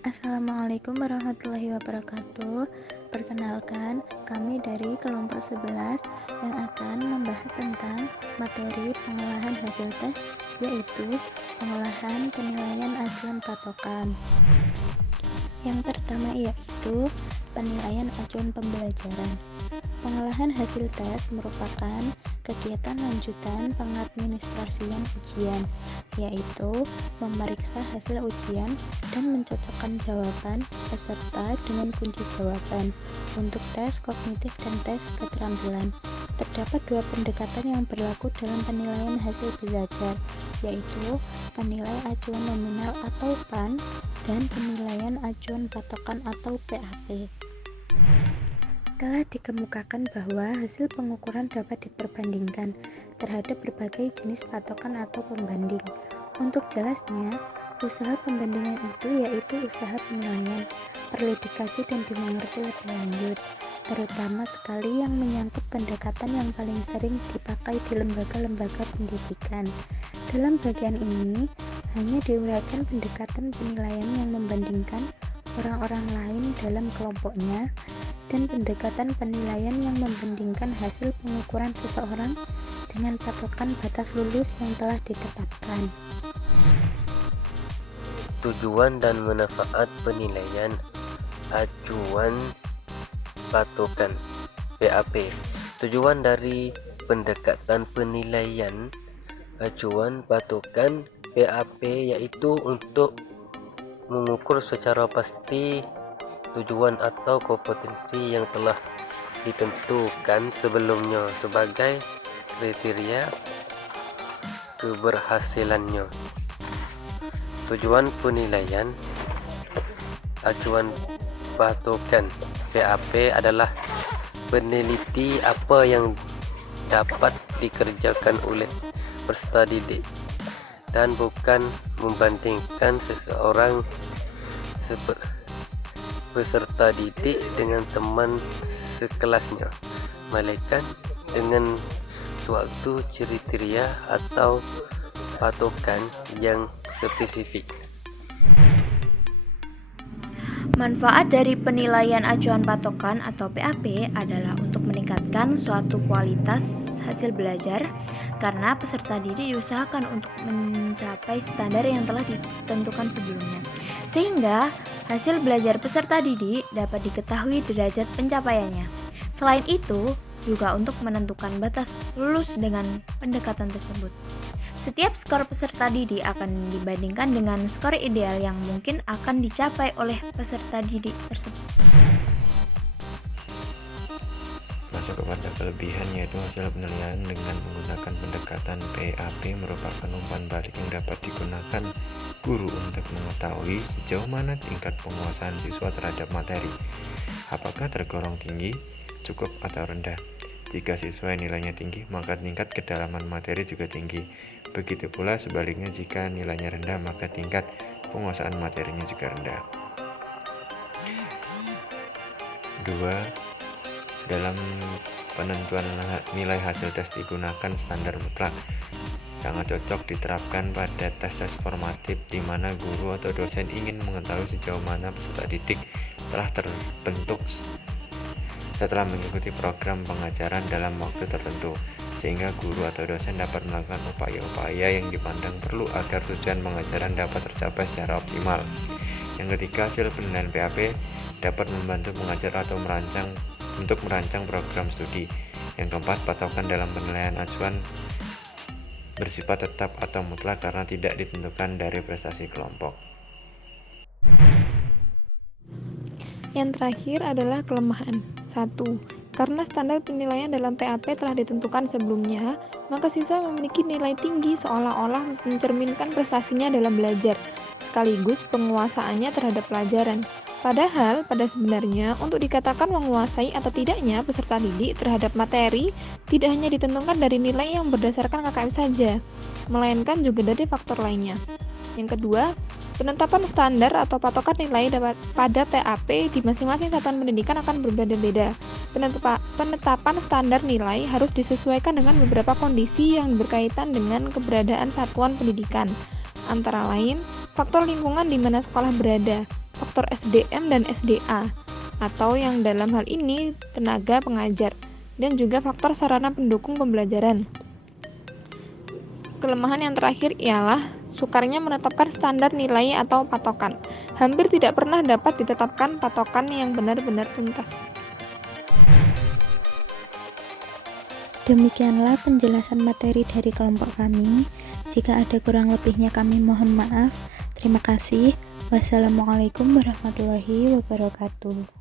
Assalamualaikum warahmatullahi wabarakatuh. Perkenalkan, kami dari kelompok 11 yang akan membahas tentang materi pengolahan hasil tes, yaitu pengolahan penilaian acuan patokan. Yang pertama yaitu penilaian acuan pembelajaran. Pengolahan hasil tes merupakan kegiatan lanjutan pengadministrasian ujian, yaitu memeriksa hasil ujian dan mencocokkan jawaban peserta dengan kunci jawaban untuk tes kognitif dan tes keterampilan. Terdapat dua pendekatan yang berlaku dalam penilaian hasil belajar, yaitu penilai acuan nominal atau PAN dan penilaian acuan patokan atau PAP. Telah dikemukakan bahwa hasil pengukuran dapat diperbandingkan terhadap berbagai jenis patokan atau pembanding. Untuk jelasnya, usaha pembandingan itu yaitu usaha penilaian, perlu dikaji dan dimengerti lebih lanjut, terutama sekali yang menyangkut pendekatan yang paling sering dipakai di lembaga-lembaga pendidikan. Dalam bagian ini, hanya diuraikan pendekatan penilaian yang membandingkan orang-orang lain dalam kelompoknya, dan pendekatan penilaian yang membandingkan hasil pengukuran seseorang dengan patokan batas lulus yang telah ditetapkan. Tujuan dan manfaat penilaian acuan patokan PAP. Tujuan dari pendekatan penilaian acuan patokan PAP yaitu untuk mengukur secara pasti tujuan atau kompetensi yang telah ditentukan sebelumnya sebagai kriteria keberhasilannya. Tujuan penilaian acuan patokan PAP adalah meneliti apa yang dapat dikerjakan oleh peserta didik dan bukan membandingkan seseorang peserta didik dengan teman sekelasnya, melainkan dengan suatu kriteria atau patokan yang spesifik. Manfaat dari penilaian acuan patokan atau PAP adalah untuk meningkatkan suatu kualitas hasil belajar karena peserta didik diusahakan untuk mencapai standar yang telah ditentukan sebelumnya, sehingga hasil belajar peserta didik dapat diketahui derajat pencapaiannya. Selain itu, juga untuk menentukan batas lulus dengan pendekatan tersebut. Setiap skor peserta didik akan dibandingkan dengan skor ideal yang mungkin akan dicapai oleh peserta didik tersebut. Masuk kepada kelebihan, yaitu hasil penilaian dengan menggunakan pendekatan PAP merupakan umpan balik yang dapat digunakan guru untuk mengetahui sejauh mana tingkat penguasaan siswa terhadap materi. Apakah tergolong tinggi, cukup, atau rendah? Jika siswa nilainya tinggi, maka tingkat kedalaman materi juga tinggi. Begitu pula sebaliknya, jika nilainya rendah, maka tingkat penguasaan materinya juga rendah. 2. Dalam penentuan nilai hasil tes digunakan standar mutlak. Sangat cocok diterapkan pada tes-tes formatif di mana guru atau dosen ingin mengetahui sejauh mana peserta didik telah terbentuk setelah mengikuti program pengajaran dalam waktu tertentu, sehingga guru atau dosen dapat melakukan upaya-upaya yang dipandang perlu agar tujuan pengajaran dapat tercapai secara optimal. Yang ketiga, hasil penilaian PAP dapat membantu pengajar atau merancang program studi. Yang keempat, patokan dalam penilaian acuan bersifat tetap atau mutlak karena tidak ditentukan dari prestasi kelompok. Yang terakhir adalah kelemahan. 1. Karena standar penilaian dalam PAP telah ditentukan sebelumnya, maka siswa memiliki nilai tinggi seolah-olah mencerminkan prestasinya dalam belajar, sekaligus penguasaannya terhadap pelajaran. Padahal, pada sebenarnya, untuk dikatakan menguasai atau tidaknya peserta didik terhadap materi, tidak hanya ditentukan dari nilai yang berdasarkan KKM saja, melainkan juga dari faktor lainnya. Yang kedua, penetapan standar atau patokan nilai pada PAP di masing-masing satuan pendidikan akan berbeda-beda. Penetapan standar nilai harus disesuaikan dengan beberapa kondisi yang berkaitan dengan keberadaan satuan pendidikan, antara lain faktor lingkungan di mana sekolah berada, faktor SDM dan SDA, atau yang dalam hal ini tenaga pengajar, dan juga faktor sarana pendukung pembelajaran. Kelemahan yang terakhir ialah sukarnya menetapkan standar nilai atau patokan. Hampir tidak pernah dapat ditetapkan patokan yang benar-benar tuntas. Demikianlah penjelasan materi dari kelompok kami. Jika ada kurang lebihnya kami mohon maaf. Terima kasih. Wassalamualaikum warahmatullahi wabarakatuh.